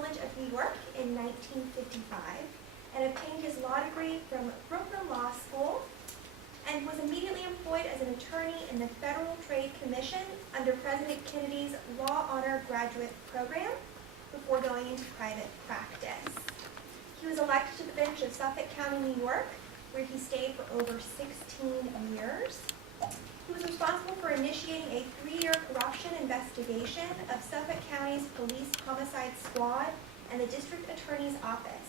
College of New York in 1955 and obtained his law degree from Brooklyn Law School and was immediately employed as an attorney in the Federal Trade Commission under President Kennedy's Law Honor Graduate Program before going into private practice. He was elected to the bench of Suffolk County, New York, where he stayed for over 16 years. He was responsible for initiating a 3-year corruption investigation of Suffolk County's Police Homicide Squad and the District Attorney's Office,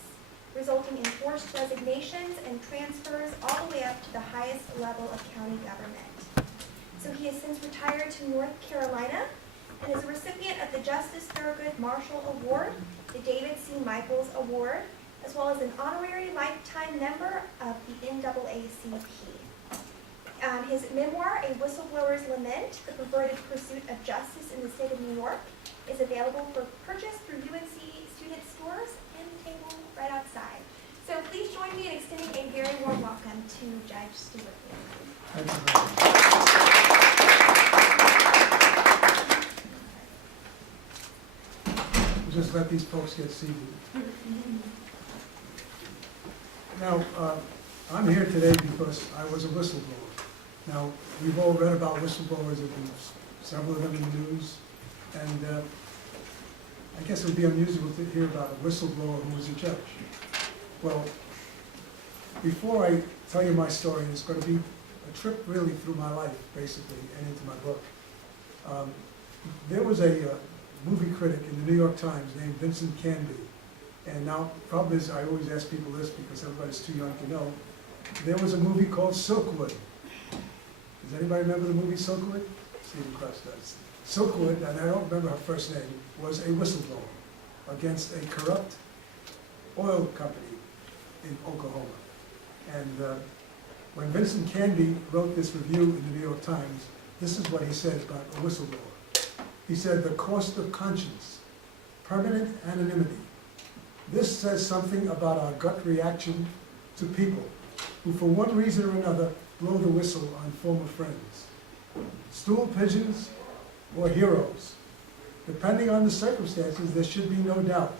resulting in forced resignations and transfers all the way up to the highest level of county government. So he has since retired to North Carolina and is a recipient of the Justice Thurgood Marshall Award, the David C. Michaels Award, as well as an honorary lifetime member of the NAACP. His memoir, A Whistleblower's Lament, The Perverted Pursuit of Justice in the State of New York, is available for purchase through UNC student stores and the table right outside. So please join me in extending a very warm welcome to Judge Stuart Hamilton. We'll just let these folks get seated. Now, I'm here today because I was a whistleblower. Now, we've all read about whistleblowers. There have been several of them in the news. And I guess it would be unusual to hear about a whistleblower who was a judge. Well, before I tell you my story, it's going to be a trip really through my life, basically, and into my book. There was a movie critic in the New York Times named Vincent Canby. And now, the problem is, I always ask people this because everybody's too young to know. There was a movie called Silkwood. Does anybody remember the movie Silkwood? Stephen Krause does. Silkwood, and I don't remember her first name, was a whistleblower against a corrupt oil company in Oklahoma. And when Vincent Canby wrote this review in the New York Times, this is what he said about a whistleblower. He said, "The cost of conscience, permanent anonymity. This says something about our gut reaction to people who, for one reason or another, blow the whistle on former friends. Stool pigeons or heroes. Depending on the circumstances, there should be no doubt.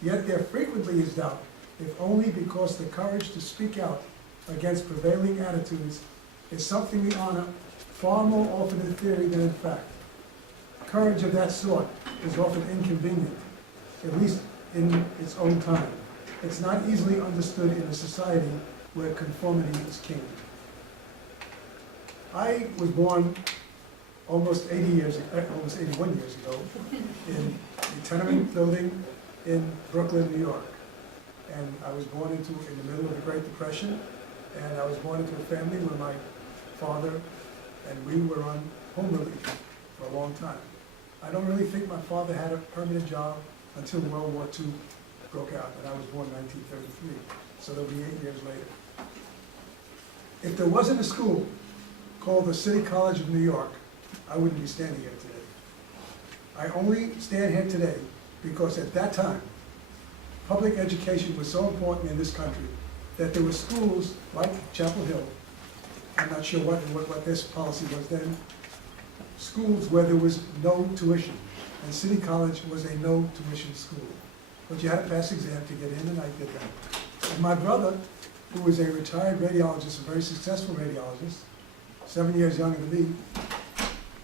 Yet there frequently is doubt, if only because the courage to speak out against prevailing attitudes is something we honor far more often in theory than in fact. Courage of that sort is often inconvenient, at least in its own time. It's not easily understood in a society where conformity is king." I was born almost 81 years ago in a tenement building in Brooklyn, New York. And I was born in the middle of the Great Depression, and I was born into a family where my father and we were on home relief for a long time. I don't really think my father had a permanent job until World War II broke out, and I was born in 1933, so that'll be 8 years later. If there wasn't a school called the City College of New York, I wouldn't be standing here today. I only stand here today because at that time, public education was so important in this country that there were schools like Chapel Hill, I'm not sure what this policy was then, schools where there was no tuition. And City College was a no tuition school. But you had to pass exam to get in, and I did that. And my brother, who was a retired radiologist, a very successful radiologist, 7 years younger than me,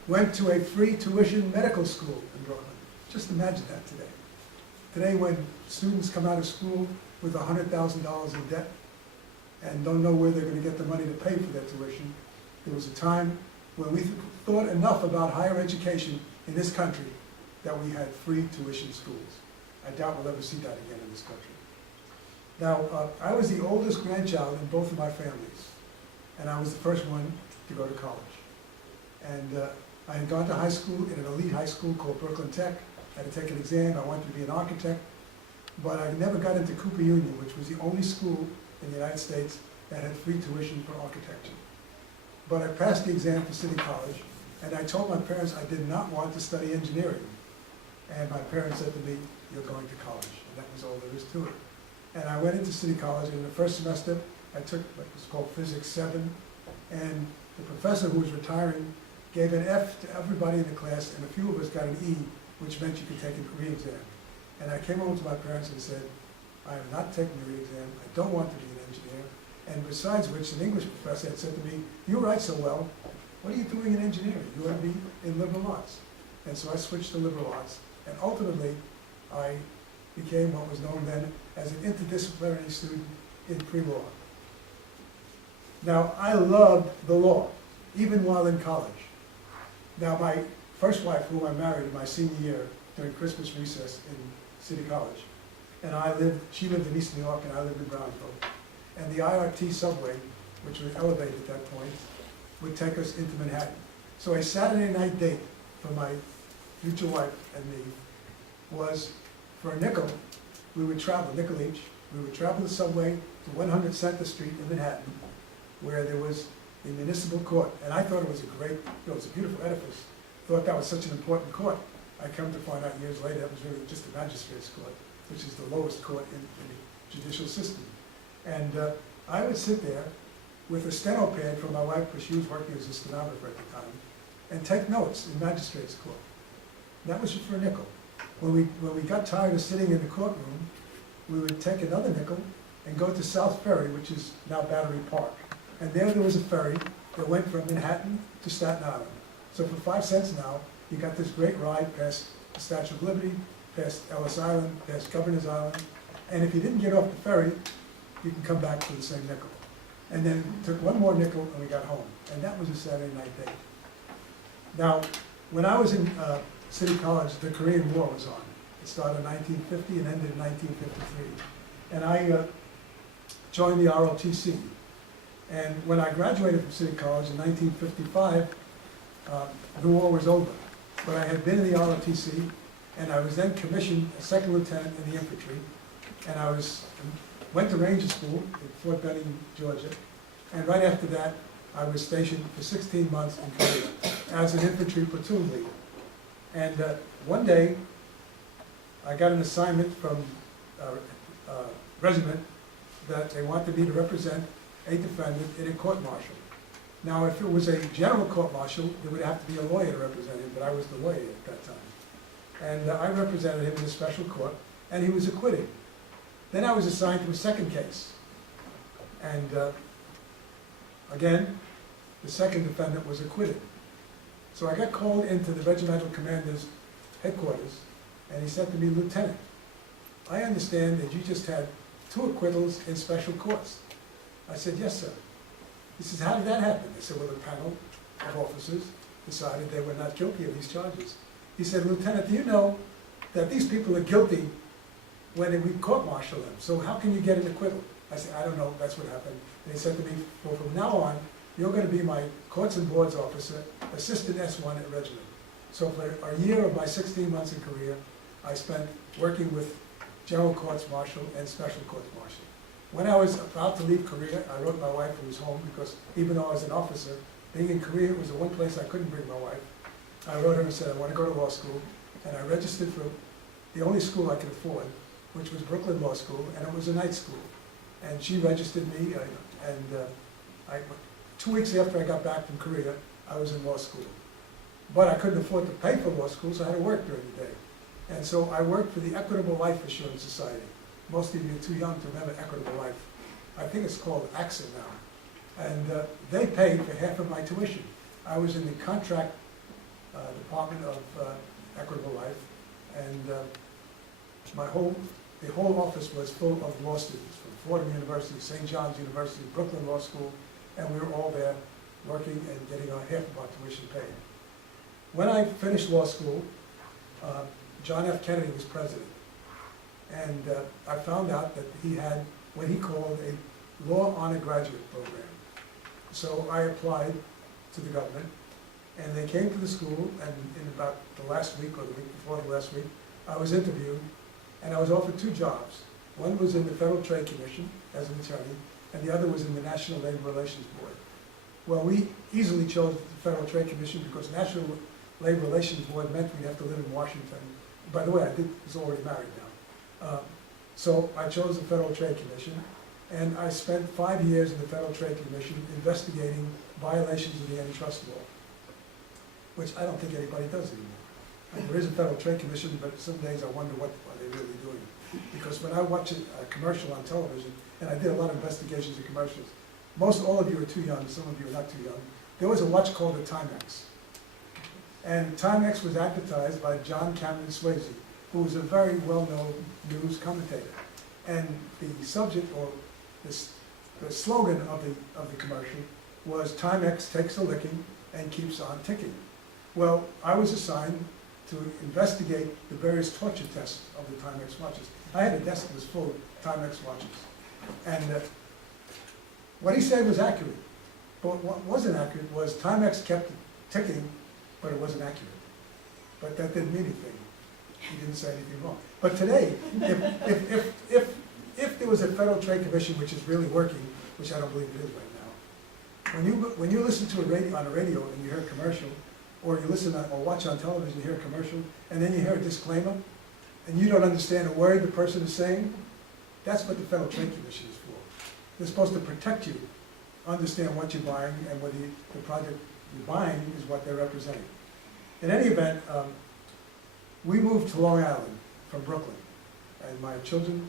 went to a free tuition medical school in Brooklyn. Just imagine that today. Today, when students come out of school with $100,000 in debt and don't know where they're going to get the money to pay for their tuition, there was a time when we thought enough about higher education in this country that we had free tuition schools. I doubt we'll ever see that again in this country. Now, I was the oldest grandchild in both of my families, and I was the first one to go to college. And I had gone to high school in an elite high school called Brooklyn Tech. I had to take an exam. I wanted to be an architect, but I never got into Cooper Union, which was the only school in the United States that had free tuition for architecture. But I passed the exam for City College, and I told my parents I did not want to study engineering. And my parents said to me, "You're going to college," and that was all there is to it. And I went into City College, and in the first semester, I took what was called Physics 7, and the professor who was retiring gave an F to everybody in the class, and a few of us got an E, which meant you could take a re-exam. And I came home to my parents and said, I am not taking the re-exam, I don't want to be an engineer. And besides which, an English professor had said to me, you write so well, what are you doing in engineering? You want to be in liberal arts. And so I switched to liberal arts, and ultimately, I became what was known then as an interdisciplinary student in pre-law. Now, I loved the law, even while in college. Now, my first wife, who I married in my senior year during Christmas recess in City College, and she lived in East New York and I lived in Brownsville. And the IRT subway, which was elevated at that point, would take us into Manhattan. So a Saturday night date for my future wife and me was, for a nickel, we would travel, nickel each, we would travel the subway to 100 Center Street in Manhattan, where there was a municipal court. And I thought it was it was a beautiful edifice. Thought that was such an important court. I come to find out years later it was really just a magistrate's court, which is the lowest court in the judicial system. And I would sit there with a steno pad for my wife, because she was working as a stenographer at the time, and take notes in magistrate's court. And that was for a nickel. When we got tired of sitting in the courtroom, we would take another nickel and go to South Ferry, which is now Battery Park. And there was a ferry that went from Manhattan to Staten Island. So for 5 cents now, you got this great ride past the Statue of Liberty, past Ellis Island, past Governor's Island. And if you didn't get off the ferry, you can come back to the same nickel. And then took one more nickel and we got home. And that was a Saturday night date. Now, when I was in City College, the Korean War was on. It started in 1950 and ended in 1953. And I joined the ROTC. And when I graduated from City College in 1955, the war was over. But I had been in the ROTC, and I was then commissioned a second lieutenant in the infantry. And I went to Ranger School in Fort Benning, Georgia. And right after that, I was stationed for 16 months in Korea as an infantry platoon leader. And one day, I got an assignment from a regiment that they wanted me to represent a defendant in a court-martial. Now, if it was a general court-martial, there would have to be a lawyer to represent him, but I was the lawyer at that time. And I represented him in a special court, and he was acquitted. Then I was assigned to a second case. And again, the second defendant was acquitted. So I got called into the regimental commander's headquarters, and he said to me, Lieutenant, I understand that you just had 2 acquittals in special courts. I said, yes, sir. He says, how did that happen? I said, well, the panel of officers decided they were not guilty of these charges. He said, Lieutenant, do you know that these people are guilty when we court-martial them? So how can you get an acquittal? I said, I don't know, that's what happened. And he said to me, well, from now on, you're going to be my courts and boards officer, assistant S1 at regiment. So for a year of my 16 months in Korea, I spent working with general courts martial and special courts martial. When I was about to leave Korea, I wrote my wife who was home, because even though I was an officer, being in Korea was the one place I couldn't bring my wife. I wrote her and said, I want to go to law school, and I registered for the only school I could afford, which was Brooklyn Law School, and it was a night school. And she registered me, and 2 weeks after I got back from Korea, I was in law school. But I couldn't afford to pay for law school, so I had to work during the day. And so I worked for the Equitable Life Assurance Society. Most of you are too young to remember Equitable Life. I think it's called AXA now. And they paid for half of my tuition. I was in the contract department of Equitable Life, and the whole office was full of law students from Fordham University, St. John's University, Brooklyn Law School, and we were all there working and getting half of our tuition paid. When I finished law school, John F. Kennedy was president. And I found out that he had what he called a law honor graduate program. So I applied to the government, and they came to the school, and in about the last week or the week before the last week, I was interviewed, and I was offered 2 jobs. One was in the Federal Trade Commission as an attorney, and the other was in the National Labor Relations Board. Well, we easily chose the Federal Trade Commission because National Labor Relations Board meant we'd have to live in Washington. By the way, I was already married now. So I chose the Federal Trade Commission, and I spent 5 years in the Federal Trade Commission investigating violations of the antitrust law, which I don't think anybody does anymore. And there is a Federal Trade Commission, but some days I wonder what are they really doing. Because when I watch a commercial on television, and I did a lot of investigations in commercials, most all of you are too young, some of you are not too young. There was a watch called the Timex. And Timex was advertised by John Cameron Swayze, who was a very well-known news commentator. And the subject, or the slogan of the commercial was, Timex takes a licking and keeps on ticking. Well, I was assigned to investigate the various torture tests of the Timex watches. I had a desk that was full of Timex watches. And what he said was accurate. But what wasn't accurate was Timex kept ticking, but it wasn't accurate. But that didn't mean anything. He didn't say anything wrong. But today, if there was a Federal Trade Commission which is really working, which I don't believe it is right now, when you listen to on a radio and you hear a commercial, or you listen or watch on television, you hear a commercial, and then you hear a disclaimer, and you don't understand a word the person is saying, that's what the Federal Trade Commission is for. They're supposed to protect you, understand what you're buying, and whether the product you're buying is what they're representing. In any event, we moved to Long Island from Brooklyn, and my children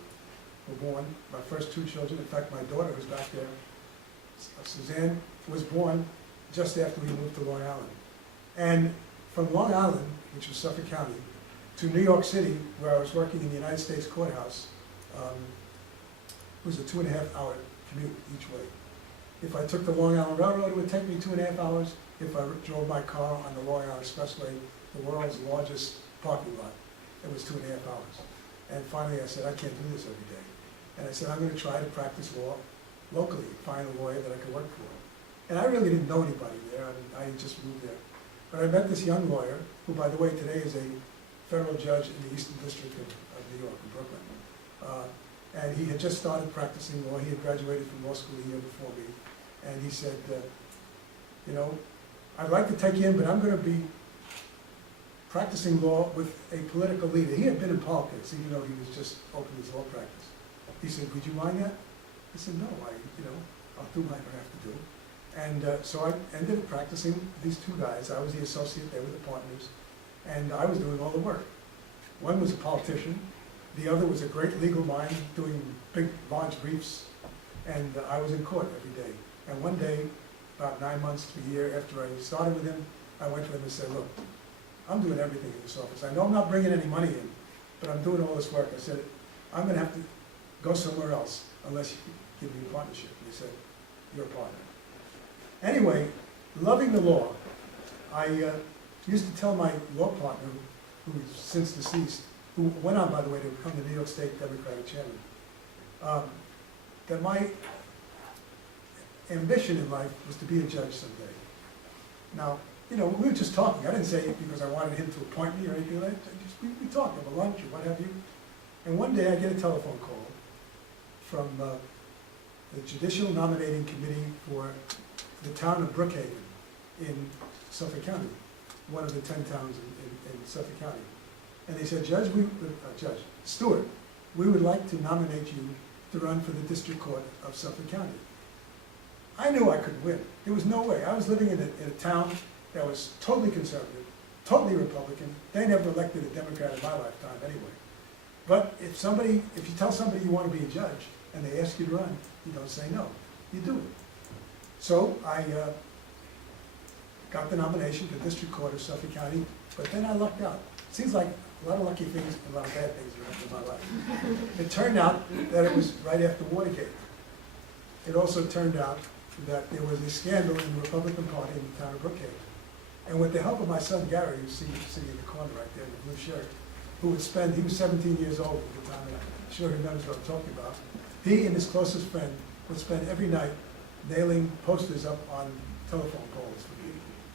were born, my first two children. In fact, my daughter who's back there, Suzanne, was born just after we moved to Long Island. And from Long Island, which was Suffolk County, to New York City, where I was working in the United States Courthouse, was a 2.5-hour commute each way. If I took the Long Island Railroad, it would take me 2.5 hours. If I drove my car on the Long Island Expressway, the world's largest parking lot, it was 2.5 hours. And finally I said, I can't do this every day. And I said, I'm going to try to practice law locally, find a lawyer that I could work for. And I really didn't know anybody there. I had just moved there. But I met this young lawyer, who, by the way, today is a federal judge in the Eastern District of New York, in Brooklyn. And he had just started practicing law. He had graduated from law school a year before me. And he said, you know, I'd like to take you in, but I'm going to be practicing law with a political leader. He had been in politics, even though he was just opened his law practice. He said, would you mind that? I said, no, I'll do what I have to do. And so I ended up practicing these two guys. I was the associate, they were the partners, and I was doing all the work. One was a politician, the other was a great legal mind doing big, large briefs, and I was in court every day. And one day, about 9 months to a year after I started with him, I went to him and said, look, I'm doing everything in this office. I know I'm not bringing any money in, but I'm doing all this work. I said, I'm going to have to go somewhere else unless you give me a partnership. And he said, you're a partner. Anyway, loving the law, I used to tell my law partner, who is since deceased, who went on, by the way, to become the New York State Democratic chairman, that my ambition in life was to be a judge someday. Now, you know, we were just talking. I didn't say it because I wanted him to appoint me or anything like that. We talked over lunch or what have you. And one day I get a telephone call from the Judicial Nominating Committee for the town of Brookhaven in Suffolk County, one of the 10 towns in Suffolk County. And they said, Judge Stewart, we would like to nominate you to run for the District Court of Suffolk County. I knew I couldn't win. There was no way. I was living in a town that was totally conservative, totally Republican. They never elected a Democrat in my lifetime anyway. But if you tell somebody you want to be a judge and they ask you to run, you don't say no. You do it. So I got the nomination to the District Court of Suffolk County, but then I lucked out. Seems like a lot of lucky things and a lot of bad things that happened in my life. It turned out that it was right after Watergate. It also turned out that there was a scandal in the Republican Party in the town of Brookhaven. And with the help of my son Gary, who's sitting in the corner right there in the blue shirt, he was 17 years old at the time, and I'm sure he knows what I'm talking about. He and his closest friend would spend every night nailing posters up on telephone poles for me.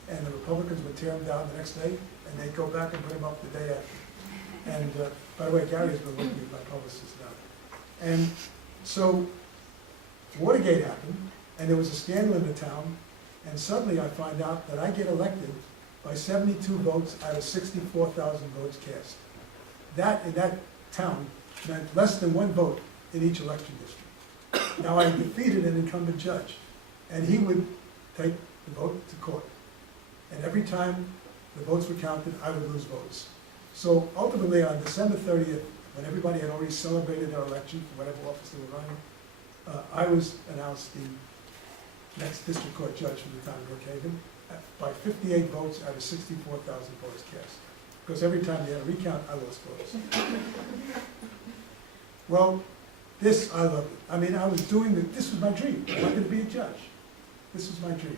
And the Republicans would tear them down the next day, and they'd go back and put them up the day after. And by the way, Gary has been working with my publicist now. And so Watergate happened, and there was a scandal in the town, and suddenly I find out that I get elected by 72 votes out of 64,000 votes cast. That, in that town, meant less than 1 vote in each election district. Now I defeated an incumbent judge, and he would take the vote to court. And every time the votes were counted, I would lose votes. So ultimately, on December 30th, when everybody had already celebrated their election for whatever office they were running, I was announced the next district court judge from the town of Brookhaven by 58 votes out of 64,000 votes cast. Because every time they had a recount, I lost votes. Well, this, I loved it. I mean, I was doing it, this was my dream. I wanted to be a judge. This was my dream.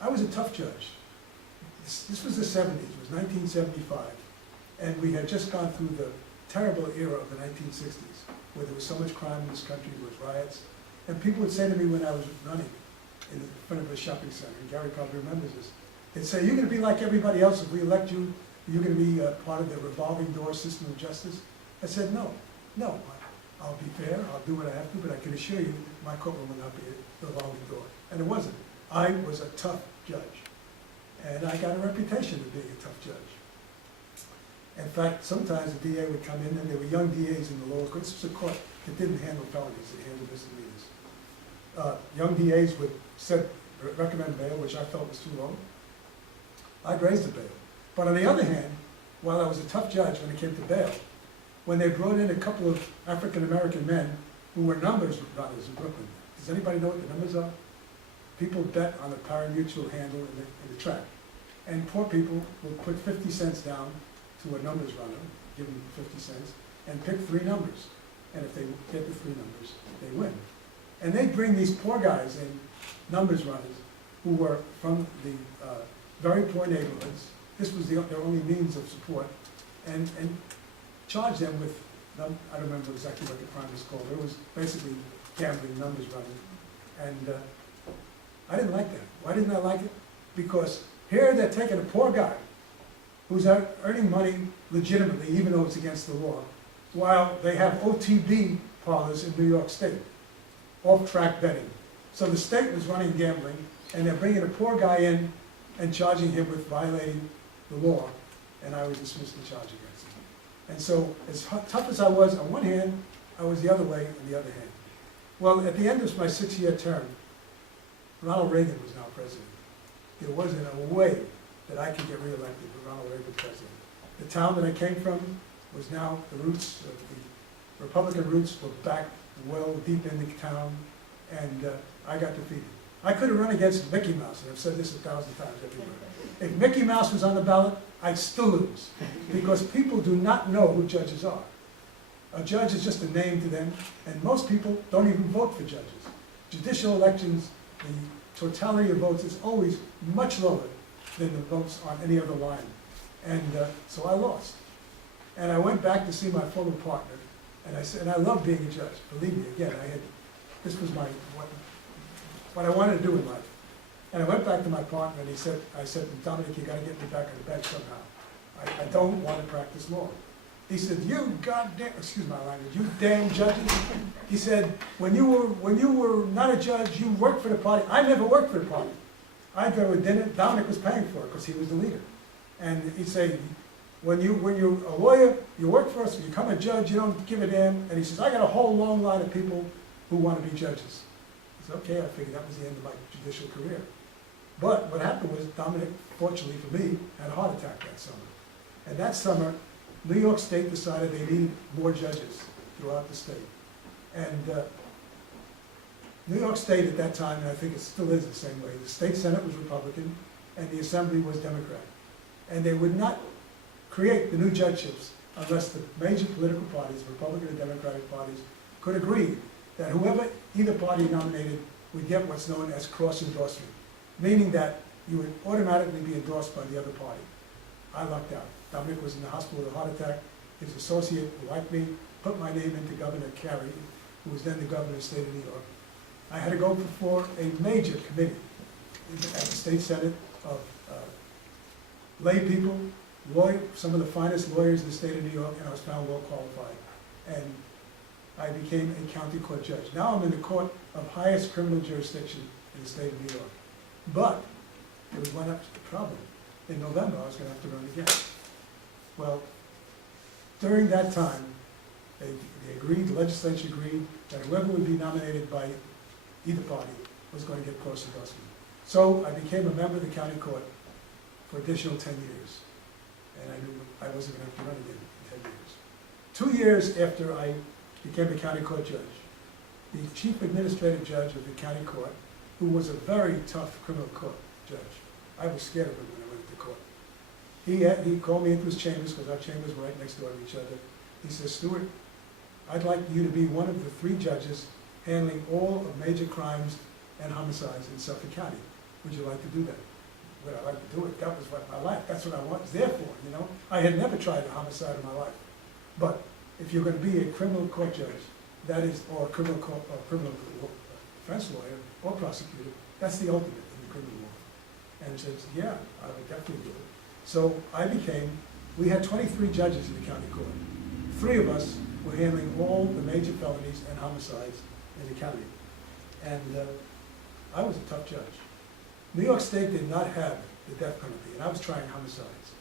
I was a tough judge. This was the 70s, it was 1975, and we had just gone through the terrible era of the 1960s, where there was so much crime in this country, there was riots, and people would say to me when I was running in front of a shopping center, and Gary probably remembers this, they'd say, you're going to be like everybody else if we elect you, you're going to be part of the revolving door system of justice. I said, no, I'll be fair, I'll do what I have to, but I can assure you my courtroom will not be a revolving door. And it wasn't. I was a tough judge. And I got a reputation of being a tough judge. In fact, sometimes the DA would come in, and there were young DAs in the lower court. This was a court that didn't handle felonies, it handled misdemeanors. Young DAs would recommend bail, which I felt was too low. I'd raise the bail. But on the other hand, while I was a tough judge when it came to bail, when they brought in a couple of African-American men who were numbers runners in Brooklyn, does anybody know what the numbers are? People bet on a pari-mutuel handle in the track. And poor people will put 50 cents down to a numbers runner, give them 50 cents, and pick 3 numbers. And if they get the 3 numbers, they win. And they bring these poor guys in, numbers runners, who were from the very poor neighborhoods. This was their only means of support, and charge them with, I don't remember exactly what the crime was called, it was basically gambling, numbers running. And I didn't like that. Why didn't I like it? Because here they're taking a poor guy who's earning money legitimately, even though it's against the law, while they have OTB parlors in New York State, off-track betting. So the state was running gambling, and they're bringing a poor guy in and charging him with violating the law, and I was dismissed the charge against him. And so, as tough as I was on one hand, I was the other way on the other hand. Well, at the end of my 6-year term, Ronald Reagan was now president. There wasn't a way that I could get reelected with Ronald Reagan president. The town that I came from was now, the roots, the Republican roots were back well deep in the town, and I got defeated. I could have run against Mickey Mouse, and I've said this 1,000 times everywhere. If Mickey Mouse was on the ballot, I'd still lose, because people do not know who judges are. A judge is just a name to them, and most people don't even vote for judges. Judicial elections, the totality of votes is always much lower than the votes on any other line. And so I lost. And I went back to see my former partner, and I said, and I love being a judge. Believe me, again, this was what I wanted to do in life. And I went back to my partner, and I said, Dominic, you got to get me back on the bench somehow. I don't want to practice law. He said, you goddamn, excuse my language, you damn judges. He said, when you were not a judge, you worked for the party. I never worked for the party. I'd go to dinner, Dominic was paying for it because he was the leader. And he'd say, when you're a lawyer, you work for us, when you become a judge, you don't give a damn. And he says, I got a whole long line of people who want to be judges. I said, okay, I figured that was the end of my judicial career. But what happened was, Dominic, fortunately for me, had a heart attack that summer. And that summer, New York State decided they needed more judges throughout the state. And New York State at that time, and I think it still is the same way, the state Senate was Republican and the Assembly was Democrat. And they would not create the new judgeships unless the major political parties, Republican and Democratic parties, could agree that whoever either party nominated would get what's known as cross-endorsement, meaning that you would automatically be endorsed by the other party. I lucked out. Dominic was in the hospital with a heart attack. His associate, who liked me, put my name into Governor Carey, who was then the governor of the state of New York. I had to go before a major committee at the state senate of lay people, some of the finest lawyers in the state of New York, and I was found well qualified. And I became a county court judge. Now I'm in the court of highest criminal jurisdiction in the state of New York. But there was one problem. In November, I was going to have to run again. Well, during that time, they agreed, the legislature agreed, that whoever would be nominated by either party was going to get cross-endorsement. So I became a member of the county court for additional 10 years. and I knew I wasn't going to have to run again in 10 years. 2 years after I became a county court judge, the chief administrative judge of the county court, who was a very tough criminal court judge, I was scared of him when I went to court. He called me into his chambers, because our chambers were right next door to each other. He says, "Stuart, I'd like you to be one of the 3 judges handling all of major crimes and homicides in Suffolk County. Would you like to do that?" Would I like to do it? That was what my life, that's what I was there for, you know? I had never tried a homicide in my life. But if you're going to be a criminal court judge, that is, or a criminal defense lawyer or prosecutor, that's the ultimate in the criminal law. And he says, "Yeah, I would definitely do it." So we had 23 judges in the county court. 3 of us were handling all the major felonies and homicides in the county. And I was a tough judge. New York State did not have the death penalty, and I was trying homicides.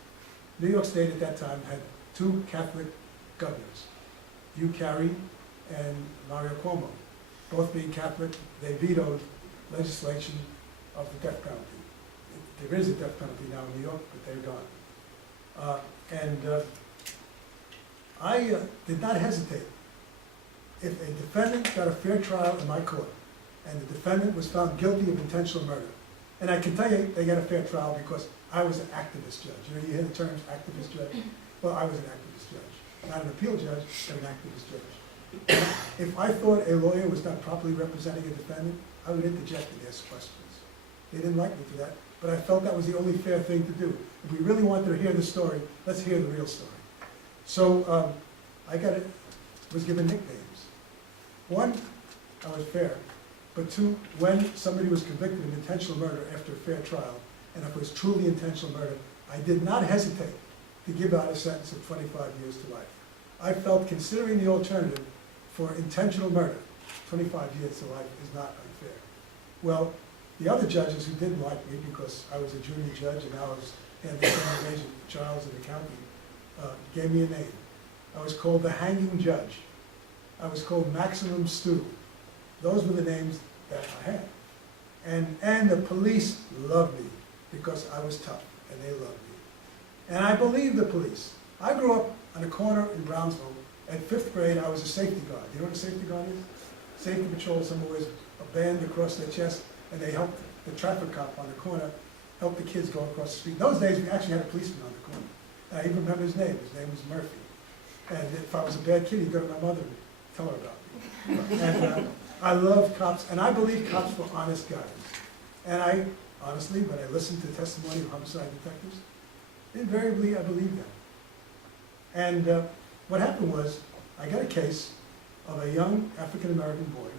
New York State at that time had 2 Catholic governors, Hugh Carey and Mario Cuomo. Both being Catholic, they vetoed legislation of the death penalty. There is a death penalty now in New York, but they're gone. I did not hesitate. If a defendant got a fair trial in my court, and the defendant was found guilty of intentional murder, and I can tell you they got a fair trial because I was an activist judge. You know, you hear the terms activist judge? Well, I was an activist judge. Not an appeal judge, but an activist judge. If I thought a lawyer was not properly representing a defendant, I would interject and ask questions. They didn't like me for that, but I felt that was the only fair thing to do. If we really wanted to hear the story, let's hear the real story. So I was given nicknames. 1, I was fair, but 2, when somebody was convicted of intentional murder after a fair trial, and if it was truly intentional murder, I did not hesitate to give out a sentence of 25 years to life. I felt, considering the alternative for intentional murder, 25 years to life is not unfair. Well, the other judges who didn't like me, because I was a junior judge and I was handling some major trials in the county, gave me a name. I was called the hanging judge. I was called Maximum Stew. Those were the names that I had. And the police loved me because I was tough, and they loved me. And I believed the police. I grew up on a corner in Brownsville. At 5th grade, I was a safety guard. You know what a safety guard is? Safety patrol, someone wears a band across their chest, and they help the traffic cop on the corner, help the kids go across the street. In those days, we actually had a policeman on the corner. And I even remember his name. His name was Murphy. And if I was a bad kid, he'd go to my mother and tell her about me. And I love cops, and I believe cops were honest guys. And I, honestly, when I listened to the testimony of homicide detectives, invariably I believed them. And what happened was, I got a case of a young African-American boy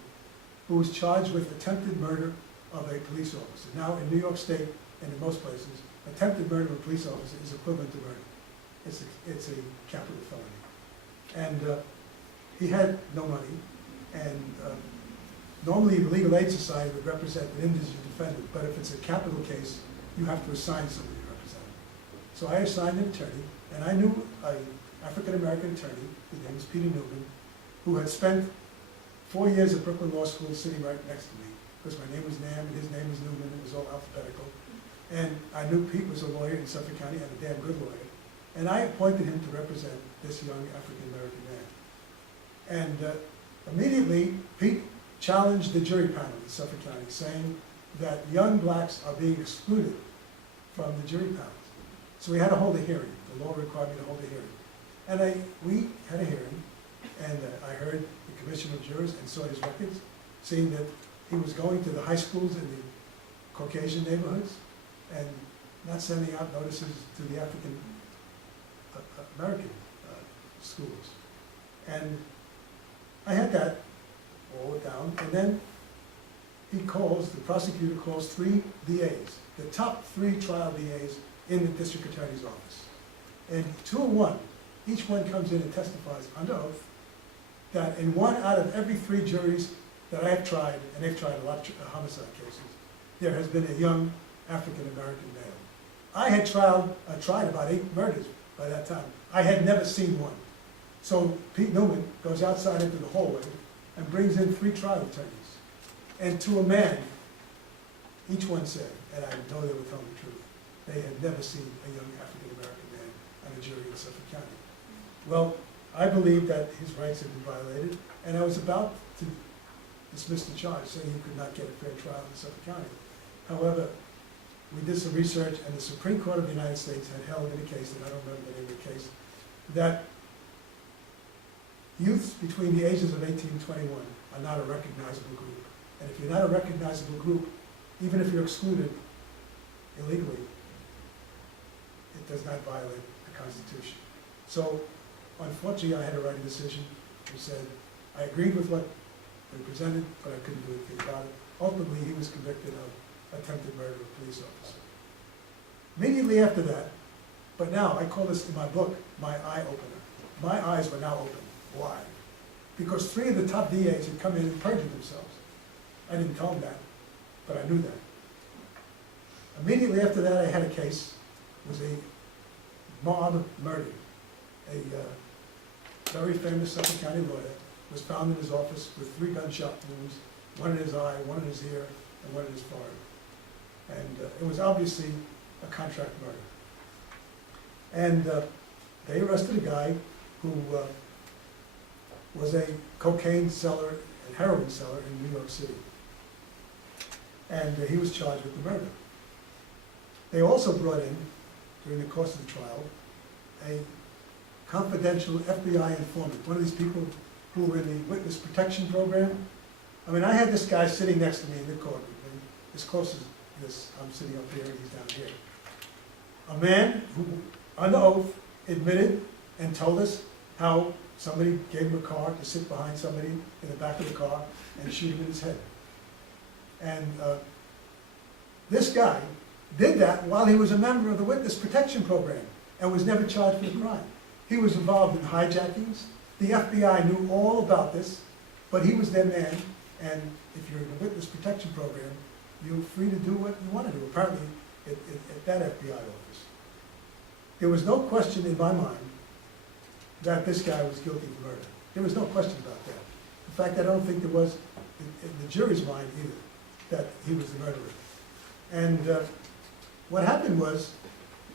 who was charged with attempted murder of a police officer. Now, in New York State, and in most places, attempted murder of a police officer is equivalent to murder. It's a capital felony. And he had no money, and normally the Legal Aid Society would represent an indigent defendant, but if it's a capital case, you have to assign somebody to represent him. So I assigned an attorney, and I knew an African-American attorney, his name was Peter Newman, who had spent 4 years at Brooklyn Law School sitting right next to me, because my name was Nam and his name was Newman, it was all alphabetical. And I knew Pete was a lawyer in Suffolk County, and a damn good lawyer. And I appointed him to represent this young African-American man. And immediately, Pete challenged the jury panel in Suffolk County, saying that young blacks are being excluded from the jury panels. So we had to hold a hearing. The law required me to hold a hearing. And we had a hearing, and I heard the commissioner of jurors and saw his records, seeing that he was going to the high schools in the Caucasian neighborhoods and not sending out notices to the African American schools. And I had that all down, and then the prosecutor calls 3 DAs, the top 3 trial DAs in the district attorney's office. And 2 of 1, each one comes in and testifies under oath that in 1 out of every 3 juries that I have tried, and they've tried a lot of homicide cases, there has been a young African-American male. I had tried about 8 murders by that time. I had never seen one. So Pete Newman goes outside into the hallway and brings in 3 trial attorneys. And to a man, each one said, and I know they were telling the truth, they had never seen a young African-American man on jury in Suffolk County. Well, I believe that his rights had been violated, and I was about to dismiss the charge, saying he could not get a fair trial in Suffolk County. However, we did some research, and the Supreme Court of the United States had held in a case, and I don't remember the name of the case, that youths between the ages of 18 and 21 are not a recognizable group. And if you're not a recognizable group, even if you're excluded illegally, it does not violate the Constitution. So, unfortunately, I had to write a decision which said, I agreed with what they presented, but I couldn't do anything about it. Ultimately, he was convicted of attempted murder of a police officer. Immediately after that, but now, I call this in my book, my eye opener. My eyes were now open. Why? Because 3 of the top DAs had come in and perjured themselves. I didn't tell them that, but I knew that. Immediately after that, I had a case. It was a mob murder. A very famous Suffolk County lawyer was found in his office with 3 gunshot wounds, one in his eye, one in his ear, and one in his forehead. And it was obviously a contract murder. And they arrested a guy who was a cocaine seller and heroin seller in New York City. And he was charged with the murder. They also brought in, during the course of the trial, a confidential FBI informant, one of these people who were in the witness protection program. I mean, I had this guy sitting next to me in the courtroom, as close as this, I'm sitting up here and he's down here. A man who, under oath, admitted and told us how somebody gave him a car to sit behind somebody in the back of the car and shoot him in his head. And this guy did that while he was a member of the witness protection program and was never charged for the crime. He was involved in hijackings. The FBI knew all about this, but he was their man, and if you're in the witness protection program, you're free to do what you want to do, apparently at that FBI office. There was no question in my mind that this guy was guilty of murder. There was no question about that. In fact, I don't think there was in the jury's mind either that he was the murderer. And what happened was,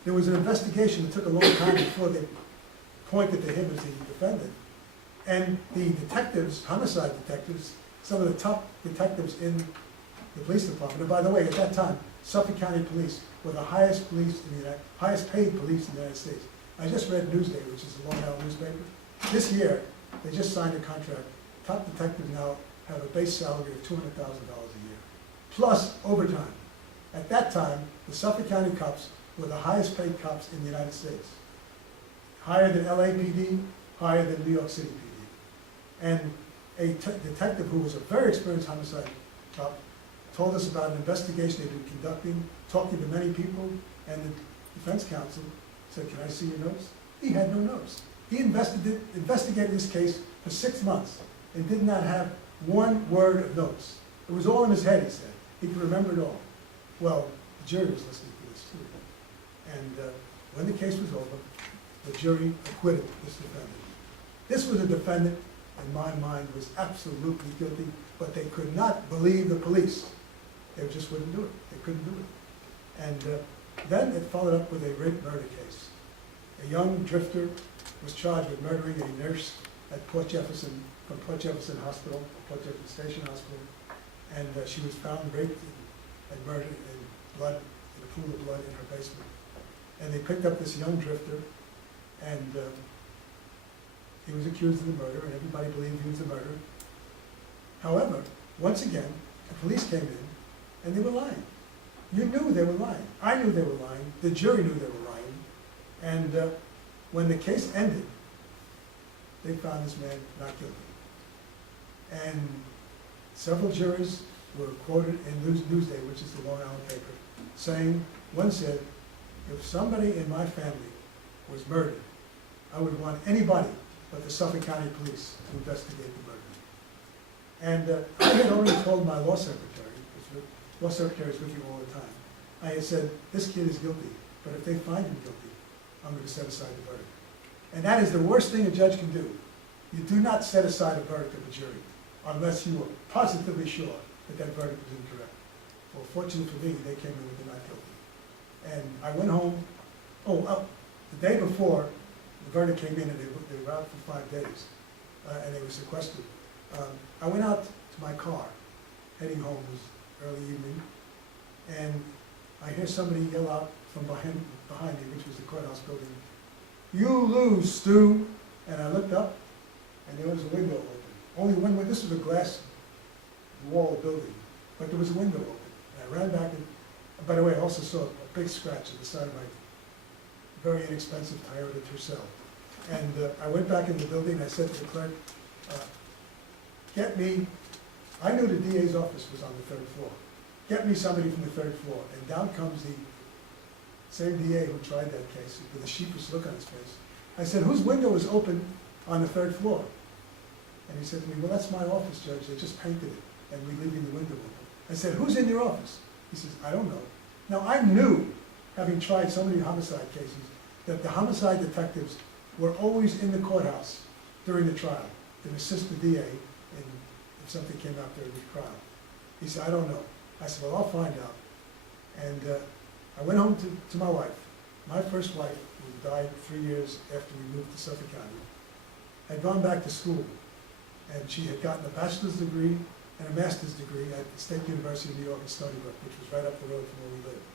there was an investigation that took a long time before they pointed to him as the defendant. And the detectives, homicide detectives, some of the top detectives in the police department, and by the way, at that time, Suffolk County Police were the highest highest paid police in the United States. I just read Newsday, which is a Long Island newspaper. This year, they just signed a contract. Top detectives now have a base salary of $200,000 a year, plus overtime. At that time, the Suffolk County cops were the highest paid cops in the United States. Higher than LAPD, higher than New York City PD. And a detective who was a very experienced homicide cop told us about an investigation they'd been conducting, talking to many people, and the defense counsel said, "Can I see your notes?" He had no notes. He investigated this case for 6 months and did not have one word of notes. It was all in his head, he said. He could remember it all. Well, the jury was listening to this too. And when the case was over, the jury acquitted this defendant. This was a defendant, in my mind, was absolutely guilty, but they could not believe the police. They just wouldn't do it. They couldn't do it. And then it followed up with a rape murder case. A young drifter was charged with murdering a nurse at Port Jefferson, from Port Jefferson Hospital, Port Jefferson Station Hospital, and she was found raped and murdered in blood, in a pool of blood in her basement. And they picked up this young drifter, and he was accused of the murder, and everybody believed he was the murderer. However, once again, the police came in, and they were lying. You knew they were lying. I knew they were lying. The jury knew they were lying. And when the case ended, they found this man not guilty. And several jurors were quoted in Newsday, which is the Long Island paper, saying, one said, "If somebody in my family was murdered, I would want anybody but the Suffolk County Police to investigate the murder." And I had already told my law secretary, because the law secretary is with you all the time, I had said, "This kid is guilty, but if they find him guilty, I'm going to set aside the verdict." And that is the worst thing a judge can do. You do not set aside a verdict of a jury unless you are positively sure that that verdict was incorrect. Well, fortunately for me, they came in with the not guilty. And I went home. The day before, the verdict came in and they were out for 5 days, and they were sequestered. I went out to my car, heading home, it was early evening, and I hear somebody yell out from behind me, which was the courthouse building, "You lose, Stu!" And I looked up, and there was a window open. Only one window. This was a glass wall building, but there was a window open. And I ran back, and by the way, I also saw a big scratch on the side of my very inexpensive Toyota Tercel. And I went back in the building, and I said to the clerk, get me, I knew the DA's office was on the 3rd floor. Get me somebody from the 3rd floor. And down comes the same DA who tried that case with a sheepish look on his face. I said, whose window is open on the 3rd floor? And he said to me, well, that's my office, Judge. They just painted it, and we're leaving the window open. I said, who's in your office? He says, I don't know. Now, I knew, having tried so many homicide cases, that the homicide detectives were always in the courthouse during the trial to assist the DA if something came out during the trial. He said, I don't know. I said, well, I'll find out. And I went home to my wife. My first wife, who died 3 years after we moved to Suffolk County, had gone back to school, and she had gotten a bachelor's degree and a master's degree at the State University of New York in Stony Brook, which was right up the road from where we lived.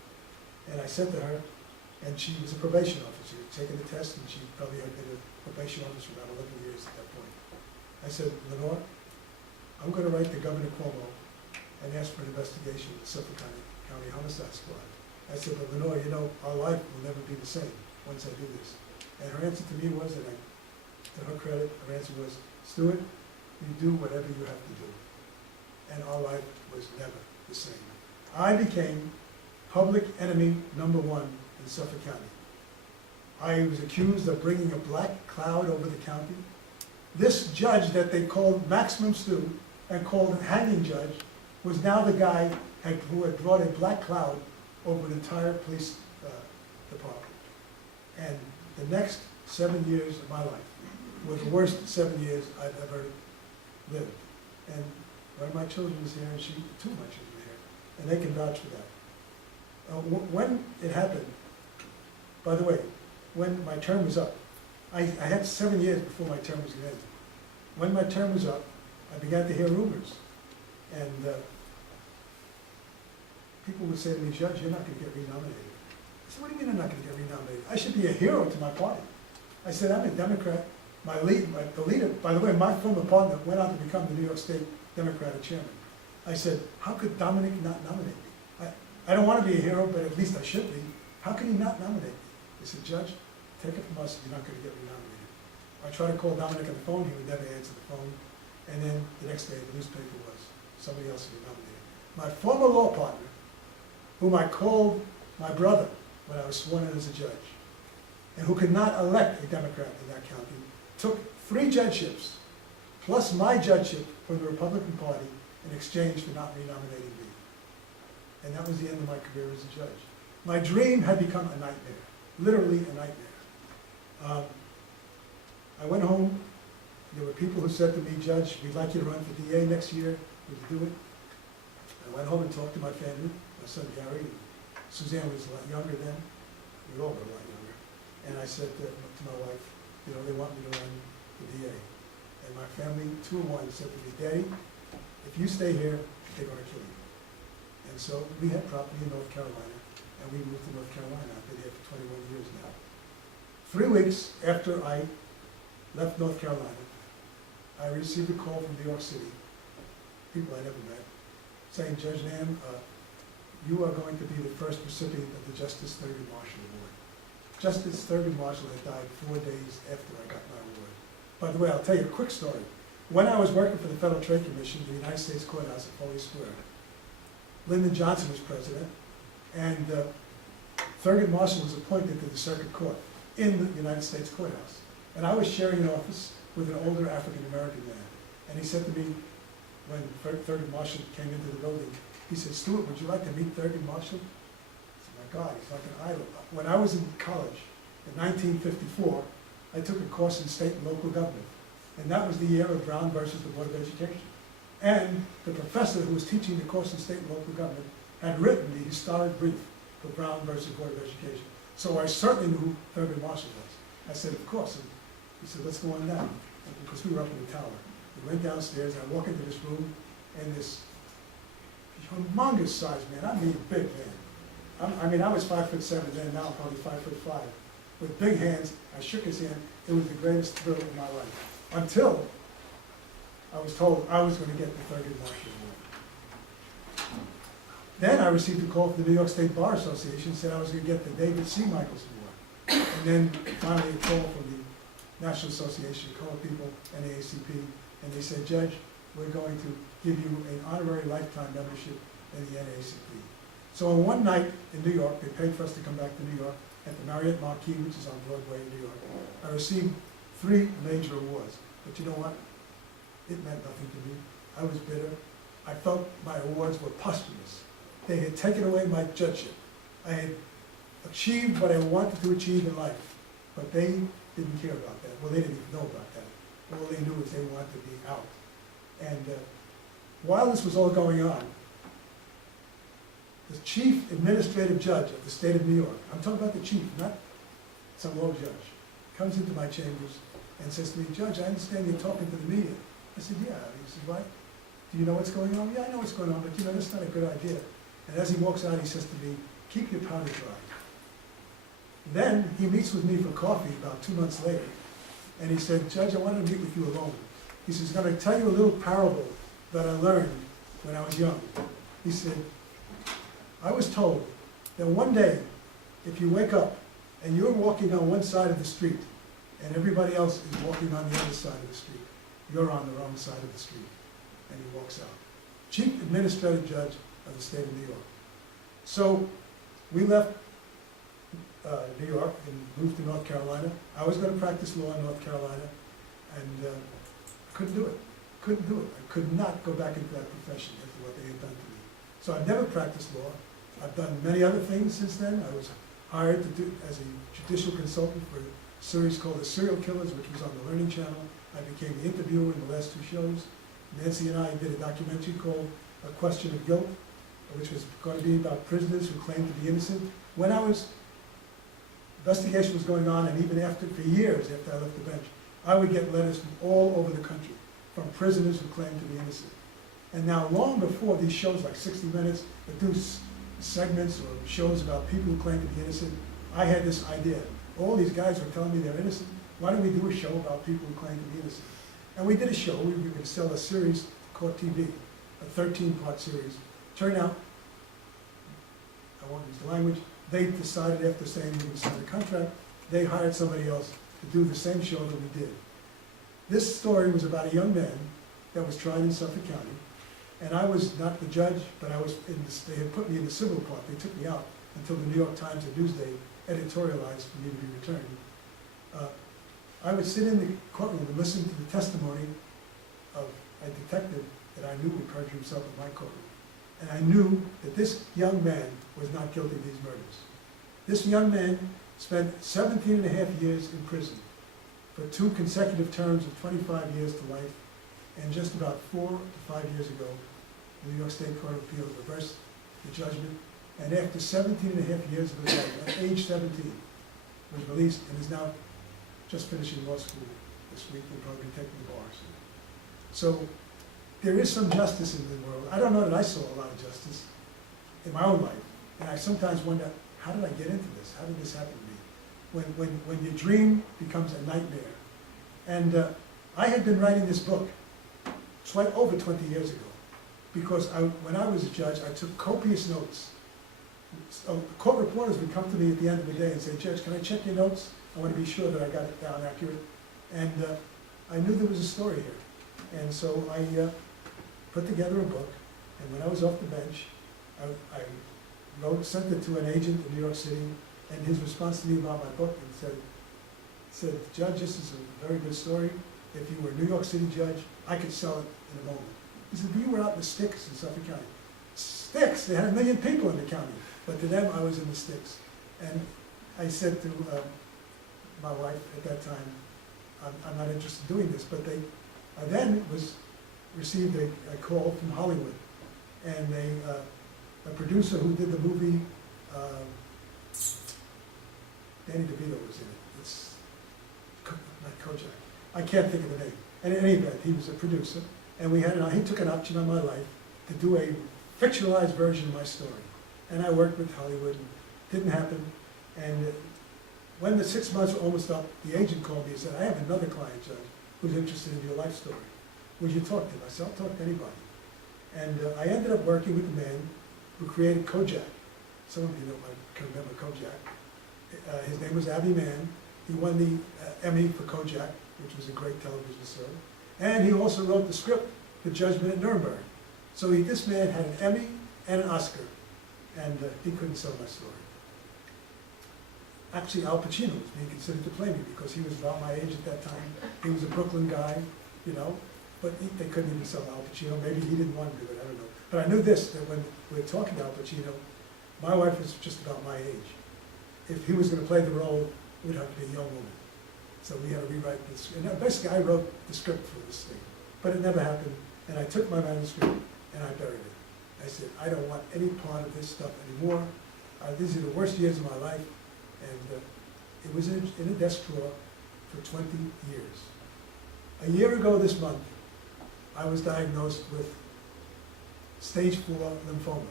And I said to her, and she was a probation officer, had taken the test, and she probably had been a probation officer for about 11 years at that point. I said, Lenore, I'm going to write to Governor Cuomo and ask for an investigation of the Suffolk County Homicide Squad. I said, but Lenore, you know, our life will never be the same once I do this. And her answer to me was, and to her credit, her answer was, Stuart, you do whatever you have to do. And our life was never the same. I became public enemy #1 in Suffolk County. I was accused of bringing a black cloud over the county. This judge that they called Maximum Stu and called a hanging judge was now the guy who had brought a black cloud over the entire police department. And the next 7 years of my life were the worst 7 years I've ever lived. And one of my children is here, and two of my children are here, and they can vouch for that. When it happened, by the way, when my term was up, I had 7 years before my term was going to end. When my term was up, I began to hear rumors. And people would say to me, Judge, you're not going to get renominated. I said, what do you mean I'm not going to get renominated? I should be a hero to my party. I said, I'm a Democrat. The leader, by the way, my former partner went on to become the New York State Democratic chairman. I said, how could Dominic not nominate me? I don't want to be a hero, but at least I should be. How can he not nominate me? He said, Judge, take it from us, you're not going to get renominated. I tried to call Dominic on the phone, he would never answer the phone. And then the next day, the newspaper was, somebody else had been nominated. My former law partner, whom I called my brother when I was sworn in as a judge, and who could not elect a Democrat in that county, took 3 judgeships, plus my judgeship from the Republican Party in exchange for not renominating me. And that was the end of my career as a judge. My dream had become a nightmare, literally a nightmare. I went home. There were people who said to me, Judge, we'd like you to run for DA next year. Would you do it? I went home and talked to my family, my son Gary. Suzanne was a lot younger then. We all were a lot younger. And I said to my wife, you know, they want me to run for DA. And my family, 2 of 1, said to me, Daddy, if you stay here, they're going to kill you. And so we had property in North Carolina, and we moved to North Carolina. I've been here for 21 years now. 3 weeks after I left North Carolina, I received a call from New York City, people I never met, saying, Judge Nam, you are going to be the first recipient of the Justice Thurgood Marshall Award. Justice Thurgood Marshall had died 4 days after I got my award. By the way, I'll tell you a quick story. When I was working for the Federal Trade Commission, the United States Courthouse at Foley Square, Lyndon Johnson was president, and Thurgood Marshall was appointed to the Circuit Court in the United States Courthouse. And I was sharing an office with an older African-American man. And he said to me, when Thurgood Marshall came into the building, he said, Stuart, would you like to meet Thurgood Marshall? I said, my God, he's like an idol. When I was in college, in 1954, I took a course in state and local government. And that was the year of Brown versus the Board of Education. And the professor who was teaching the course in state and local government had written the historic brief for Brown versus Board of Education. So I certainly knew who Thurgood Marshall was. I said, of course. And he said, let's go on down. And because we were up in the tower. We went downstairs, and I walk into this room, and this humongous sized man, I mean big man. I mean, I was 5'7" then, now I'm probably 5'5". With big hands, I shook his hand. It was the greatest thrill of my life. Until I was told I was going to get the Thurgood Marshall Award. Then I received a call from the New York State Bar Association, said I was going to get the David C. Michaels Award. And then finally a call from the National Association of Colored People, NAACP, and they said, Judge, we're going to give you an honorary lifetime membership in the NAACP. So on one night in New York, they paid for us to come back to New York at the Marriott Marquis, which is on Broadway in New York. I received 3 major awards, but you know what? It meant nothing to me. I was bitter. I felt my awards were posthumous. They had taken away my judgeship. I had achieved what I wanted to achieve in life, but they didn't care about that. Well, they didn't even know about that. All they knew is they wanted to be out. And while this was all going on, the chief administrative judge of the state of New York, I'm talking about the chief, not some low judge, comes into my chambers and says to me, Judge, I understand you're talking to the media. I said, yeah. He said, what? Do you know what's going on? Yeah, I know what's going on, but you know, that's not a good idea. And as he walks out, he says to me, keep your powder dry. Then he meets with me for coffee about 2 months later, and he said, Judge, I want to meet with you alone. He says, I'm going to tell you a little parable that I learned when I was young. He said, I was told that one day, if you wake up and you're walking on one side of the street and everybody else is walking on the other side of the street, you're on the wrong side of the street. And he walks out. Chief Administrative Judge of the state of New York. So we left New York and moved to North Carolina. I was going to practice law in North Carolina, and I couldn't do it. Couldn't do it. I could not go back into that profession after what they had done to me. So I've never practiced law. I've done many other things since then. I was hired to do as a judicial consultant for a series called The Serial Killers, which was on the Learning Channel. I became the interviewer in the last 2 shows. Nancy and I did a documentary called A Question of Guilt, which was going to be about prisoners who claimed to be innocent. When investigation was going on, and even after, for years after I left the bench, I would get letters from all over the country, from prisoners who claimed to be innocent. And now, long before these shows like 60 Minutes, that do segments or shows about people who claim to be innocent, I had this idea. All these guys were telling me they're innocent. Why don't we do a show about people who claim to be innocent? And we did a show. We were going to sell a series, Court TV, a 13-part series. Turned out, I won't use the language, they decided after saying we would sign a contract, they hired somebody else to do the same show that we did. This story was about a young man that was tried in Suffolk County, and I was not the judge, but I was they had put me in the civil part. They took me out until the New York Times or Newsday editorialized for me to be returned. I would sit in the courtroom and listen to the testimony of a detective that I knew would perjure himself in my courtroom. And I knew that this young man was not guilty of these murders. This young man spent 17.5 years in prison for 2 consecutive terms of 25 years to life, and just about 4 to 5 years ago, the New York State Court of Appeals reversed the judgment, and after 17.5 years of his life, at age 17, was released and is now just finishing law school this week and probably taking the bar soon. So there is some justice in the world. I don't know that I saw a lot of justice in my own life, and I sometimes wonder, how did I get into this? How did this happen to me? When your dream becomes a nightmare. And I had been writing this book over 20 years ago, because when I was a judge, I took copious notes. So court reporters would come to me at the end of the day and say, Judge, can I check your notes? I want to be sure that I got it down accurate. And I knew there was a story here. And so I put together a book, and when I was off the bench, I sent it to an agent in New York City, and his response to me about my book said, Judge, this is a very good story. If you were a New York City judge, I could sell it in a moment. He said, but you were out in the sticks in Suffolk County. Sticks, they had 1 million people in the county, but to them I was in the sticks. And I said to my wife at that time, I'm not interested in doing this, but I then received a call from Hollywood, and a producer who did the movie Danny DeVito was in it. It's not Kojak. I can't think of the name. And in any event, he was a producer, and he took an option on my life to do a fictionalized version of my story. And I worked with Hollywood, and it didn't happen. And when the 6 months were almost up, the agent called me and said, I have another client, Judge, who's interested in your life story. Would you talk to him? I said, I'll talk to anybody. And I ended up working with the man who created Kojak. Some of you know, can remember Kojak. His name was Avi Mann. He won the Emmy for Kojak, which was a great television show. And he also wrote the script for Judgment at Nuremberg. So this man had an Emmy and an Oscar, and he couldn't sell my story. Actually, Al Pacino was being considered to play me because he was about my age at that time. He was a Brooklyn guy, you know, but they couldn't even sell Al Pacino. Maybe he didn't want to do it, I don't know. But I knew this, that when we were talking to Al Pacino, my wife was just about my age. If he was going to play the role, it would have to be a young woman. So we had to rewrite this. And basically, I wrote the script for this thing. But it never happened. And I took my manuscript and I buried it. I said, I don't want any part of this stuff anymore. These are the worst years of my life. And it was in a desk drawer for 20 years. A year ago this month, I was diagnosed with stage 4 lymphoma.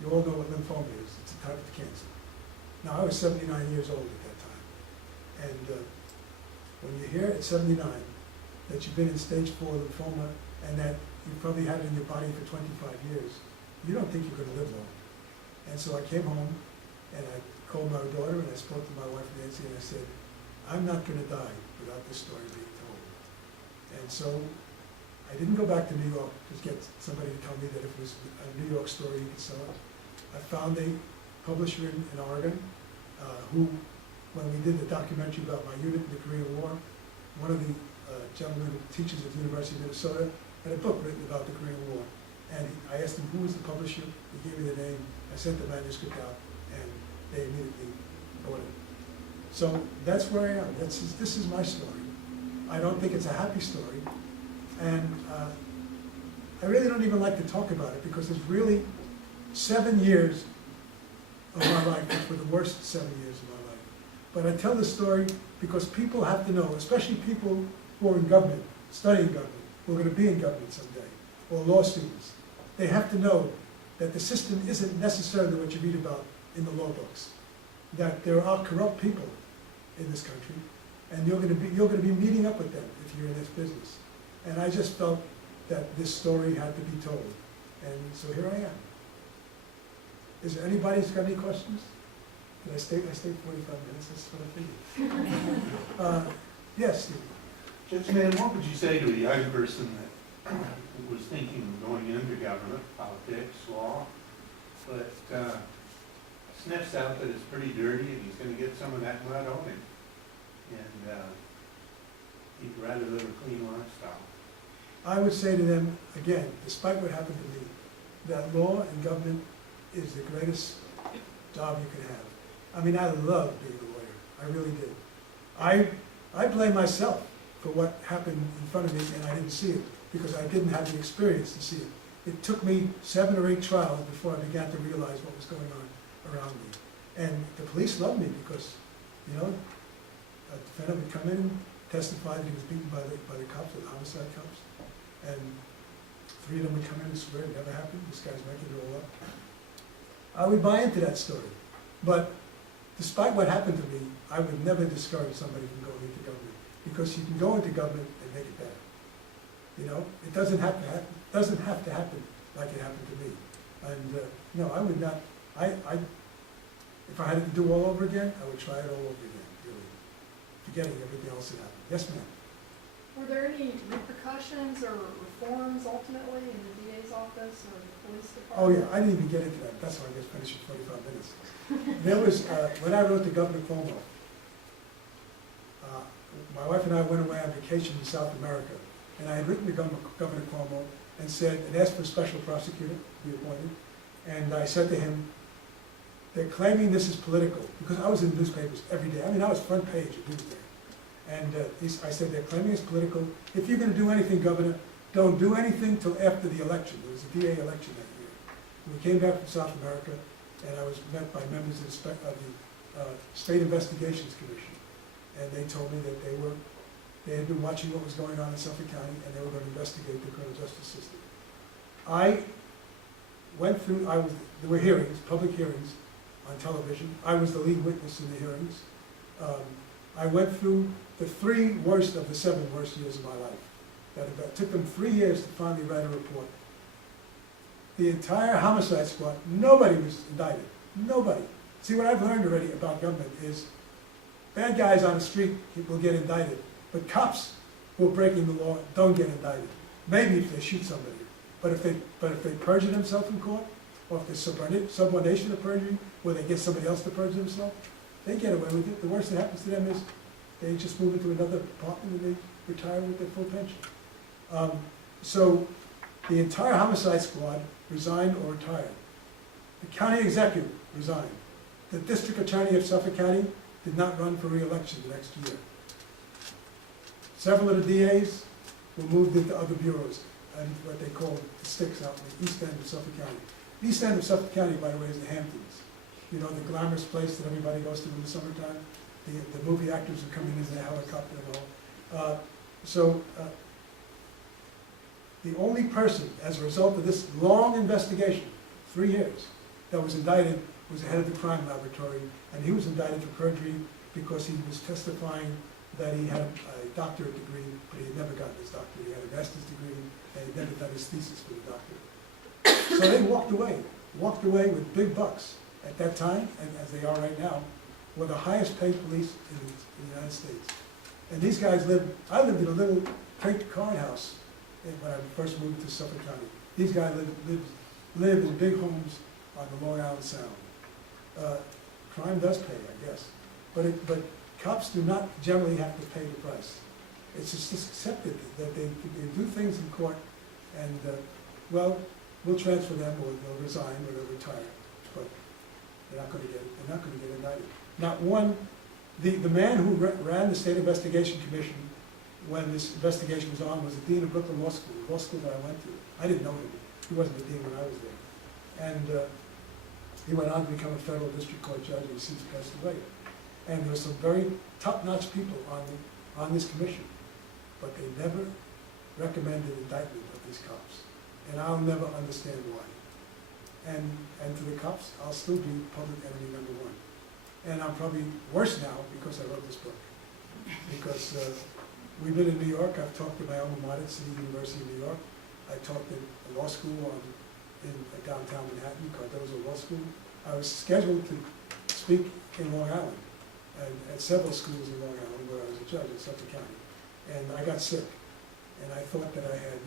You all know what lymphoma is. It's a type of cancer. Now, I was 79 years old at that time. And when you hear at 79 that you've been in stage 4 lymphoma and that you've probably had it in your body for 25 years, you don't think you're going to live long. And so I came home and I called my daughter and I spoke to my wife Nancy and I said, I'm not going to die without this story being told. And so I didn't go back to New York to get somebody to tell me that if it was a New York story, you could sell it. I found a publisher in Oregon who, when we did the documentary about my unit in the Korean War, one of the gentlemen who teaches at the University of Minnesota had a book written about the Korean War. And I asked him who was the publisher. He gave me the name. I sent the manuscript out, and they immediately bought it. So that's where I am. This is my story. I don't think it's a happy story. And I really don't even like to talk about it because it's really 7 years of my life, which were the worst 7 years of my life. But I tell the story because people have to know, especially people who are in government, studying government, who are going to be in government someday, or law students. They have to know that the system isn't necessarily what you read about in the law books. That there are corrupt people in this country, and you're going to be meeting up with them if you're in this business. And I just felt that this story had to be told. And so here I am. Is there anybody who's got any questions? Did I stay 45 minutes? That's what I figured. Yes, Steve. Judge Mann, what would you say to a young person that was thinking of going into government, politics, law, but sniffs out that it's pretty dirty and he's going to get some of that mud on him, and he'd rather live a clean lifestyle? I would say to them, again, despite what happened to me, that law and government is the greatest job you can have. I mean, I love being a lawyer. I really did. I blame myself for what happened in front of me and I didn't see it because I didn't have the experience to see it. It took me 7 or 8 trials before I began to realize what was going on around me. And the police loved me because, you know, a defendant would come in and testify that he was beaten by the cops, the homicide cops. And 3 of them would come in and swear it never happened. This guy's making it all up. I would buy into that story. But despite what happened to me, I would never discourage somebody from going into government because you can go into government and make it better. You know, it doesn't have to happen like it happened to me. And no, I would not. If I had to do all over again, I would try it all over again. Really, forgetting everything else that happened. Yes, ma'am. Were there any repercussions or reforms ultimately in the DA's office or the police department? Oh yeah, I didn't even get into that. That's why I just finished in 45 minutes. There was, when I wrote to Governor Cuomo, my wife and I went away on vacation in South America, and I had written to Governor Cuomo and said, and asked for a special prosecutor to be appointed, and I said to him, they're claiming this is political, because I was in newspapers every day. I mean, I was front page of Newsday. And I said, they're claiming it's political. If you're going to do anything, Governor, don't do anything till after the election. There was a DA election that year. And we came back from South America, and I was met by members of the State Investigations Commission, and they told me that they had been watching what was going on in Suffolk County, and they were going to investigate the criminal justice system. I went through, there were hearings, public hearings on television. I was the lead witness in the hearings. I went through the 3 worst of the 7 worst years of my life. That took them 3 years to finally write a report. The entire homicide squad, nobody was indicted. Nobody. See, what I've learned already about government is bad guys on the street will get indicted, but cops who are breaking the law don't get indicted. Maybe if they shoot somebody. But if they perjure themselves in court, or if there's subordination of perjury, where they get somebody else to perjure themselves, they get away with it. The worst that happens to them is they just move into another department and they retire with their full pension. So the entire homicide squad resigned or retired. The county executive resigned. The district attorney of Suffolk County did not run for re-election the next year. Several of the DAs were moved into other bureaus, and what they call the sticks out in the east end of Suffolk County. The east end of Suffolk County, by the way, is the Hamptons. You know, the glamorous place that everybody goes to in the summertime. The movie actors are coming in their helicopter and all. The only person, as a result of this long investigation, 3 years, that was indicted was the head of the crime laboratory, and he was indicted for perjury because he was testifying that he had a doctorate degree, but he had never gotten his doctorate. He had a master's degree, and he had never done his thesis for the doctorate. So they walked away with big bucks. At that time, and as they are right now, were the highest paid police in the United States. And these guys I lived in a little crate card house when I first moved to Suffolk County. These guys live in big homes on the Long Island Sound. Crime does pay, I guess. But cops do not generally have to pay the price. It's just accepted that they do things in court and, well, we'll transfer them or they'll resign or they'll retire. But they're not going to get indicted. Not one, the man who ran the State Investigation Commission when this investigation was on was the dean of Brooklyn Law School that I went to. I didn't know him. He wasn't the dean when I was there. And he went on to become a federal district court judge and he's since passed away. And there were some very top-notch people on this commission, but they never recommended indictment of these cops. And I'll never understand why. And to the cops, I'll still be public enemy #1. And I'm probably worse now because I wrote this book. Because we've been in New York, I've talked to my alma mater, City University of New York. I taught at a law school in downtown Manhattan, Cardozo Law School. I was scheduled to speak in Long Island, and at several schools in Long Island where I was a judge in Suffolk County. And I got sick, and I thought that I had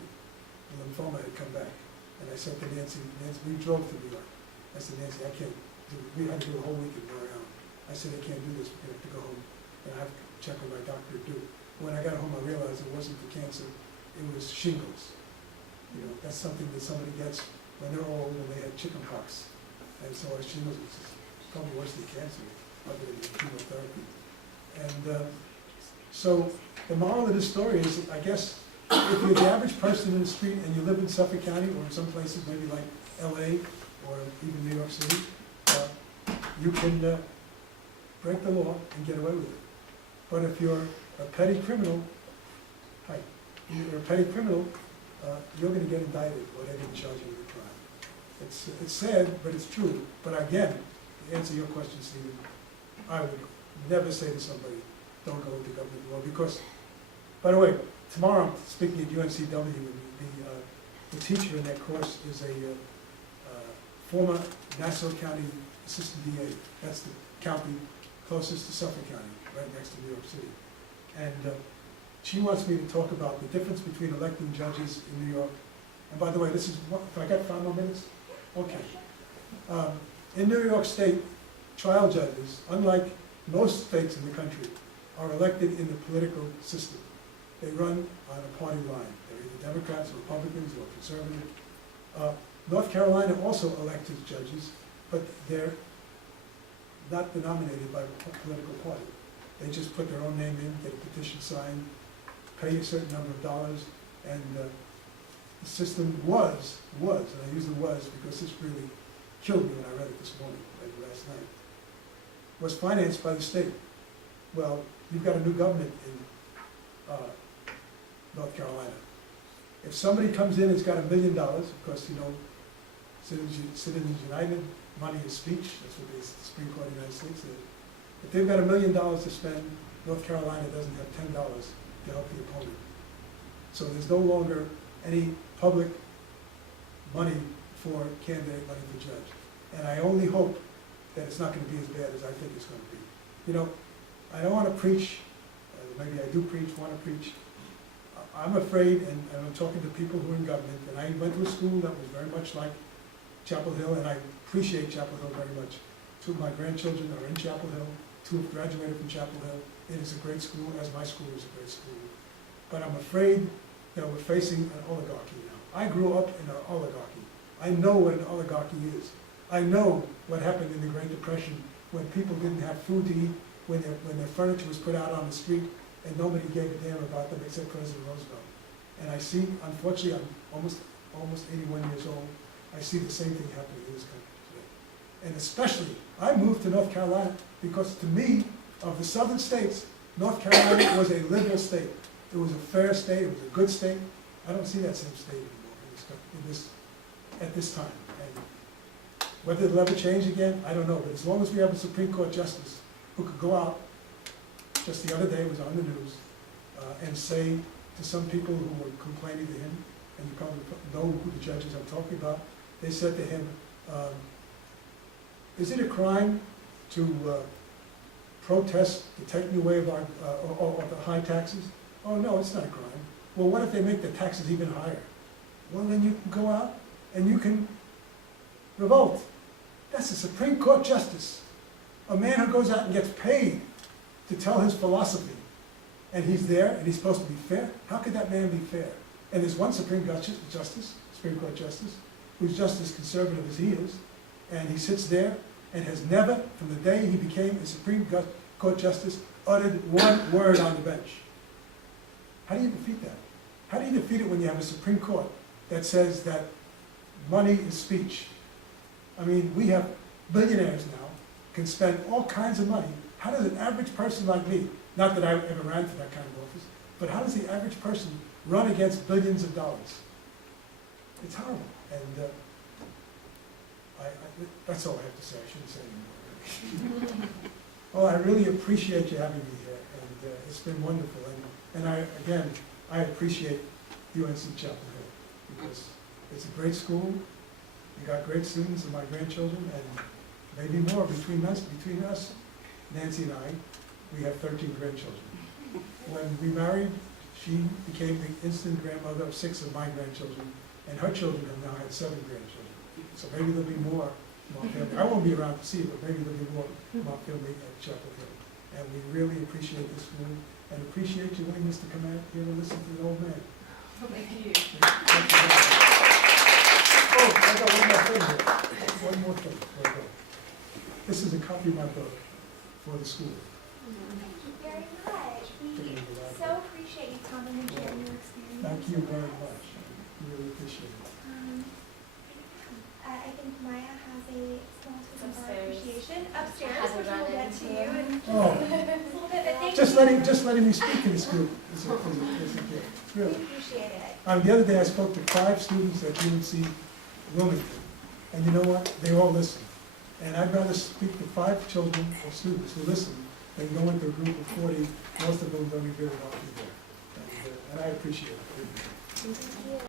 lymphoma had come back. And I said to Nancy, we drove to New York. I said, Nancy, I can't do it. We had to do a whole week in Long Island. I said, I can't do this. We're going to have to go home. And I have to check with my doctor to do. When I got home, I realized it wasn't the cancer. It was shingles. You know, that's something that somebody gets when they're old and they had chicken pox. And so shingles is probably worse than cancer, other than chemotherapy. And so the moral of this story is, I guess, if you're the average person in the street and you live in Suffolk County or in some places maybe like LA or even New York City, you can break the law and get away with it. But if you're a petty criminal, you're going to get indicted or they're going to charge you with a crime. It's sad, but it's true. But again, to answer your question, Stephen, I would never say to somebody, don't go into government law, because, by the way, tomorrow I'm speaking at UNCW, and the teacher in that course is a former Nassau County Assistant DA. That's the county closest to Suffolk County, right next to New York City. And she wants me to talk about the difference between electing judges in New York. And by the way, this is, if I got 5 more minutes? Okay. In New York State, trial judges, unlike most states in the country, are elected in the political system. They run on a party line. They're either Democrats, or Republicans, or conservative. North Carolina also elects its judges, but they're not denominated by a political party. They just put their own name in, get a petition signed, pay a certain number of dollars, and the system was, and I use the was because this really killed me when I read it this morning, read it last night. was financed by the state. Well, you've got a new government in North Carolina. If somebody comes in and's got $1 million, of course, you know, Citizens United, money is speech, that's what the Supreme Court of the United States said. If they've got $1 million to spend, North Carolina doesn't have $10 to help the opponent. So there's no longer any public money for candidate, money for judge. And I only hope that it's not going to be as bad as I think it's going to be. You know, I don't want to preach, maybe I do preach, want to preach. I'm afraid, and I'm talking to people who are in government, and I went to a school that was very much like Chapel Hill, and I appreciate Chapel Hill very much. 2 of my grandchildren are in Chapel Hill, 2 have graduated from Chapel Hill. It is a great school, as my school is a great school. But I'm afraid that we're facing an oligarchy now. I grew up in an oligarchy. I know what an oligarchy is. I know what happened in the Great Depression when people didn't have food to eat, when their furniture was put out on the street, and nobody gave a damn about them except President Roosevelt. And I see, unfortunately, I'm almost 81 years old, I see the same thing happening in this country today. And especially, I moved to North Carolina because to me, of the southern states, North Carolina was a liberal state. It was a fair state, it was a good state. I don't see that same state anymore at this time. And whether it'll ever change again, I don't know. But as long as we have a Supreme Court justice who could go out, just the other day it was on the news, and say to some people who were complaining to him, and you probably know who the judges I'm talking about, they said to him, is it a crime to protest the taking away of our or the high taxes? Oh no, it's not a crime. Well, what if they make the taxes even higher? Well, then you can go out and you can revolt. That's a Supreme Court justice, a man who goes out and gets paid to tell his philosophy, and he's there and he's supposed to be fair. How could that man be fair? And there's one Supreme Court justice, who's just as conservative as he is, and he sits there and has never, from the day he became a Supreme Court justice, uttered one word on the bench. How do you defeat that? How do you defeat it when you have a Supreme Court that says that money is speech? I mean, we have billionaires now, can spend all kinds of money. How does an average person like me, not that I ever ran for that kind of office, but how does the average person run against billions of dollars? It's horrible. And that's all I have to say. I shouldn't say anymore. Well, I really appreciate you having me here, and it's been wonderful. And I appreciate UNC Chapel Hill, because it's a great school. You got great students and my grandchildren, and maybe more between us, Nancy and I, we have 13 grandchildren. When we married, she became the instant grandmother of 6 of my grandchildren, and her children have now had 7 grandchildren. So maybe there'll be more family. I won't be around to see it, but maybe there'll be more family at Chapel Hill. And we really appreciate this school, and appreciate your willingness to come out here and listen to the old man. Thank you. Oh, I got one more thing here. One more thing before I go. This is a copy of my book for the school. Thank you very much. We so appreciate you coming and sharing your experience. Thank you very much. I really appreciate it. I think Maya has a small token of our Upstairs. appreciation upstairs, Has a which we'll run get to you into. in Oh. a little bit. But thank you. Just letting me speak to this group is a gift. We Really. appreciate it. The other day I spoke to 5 students at UNC Wilmington, and you know what? They all listen. And I'd rather speak to 5 children or students who listen than go into a group of 40, most of them don't even really want to be there. And I appreciate it. Thank you.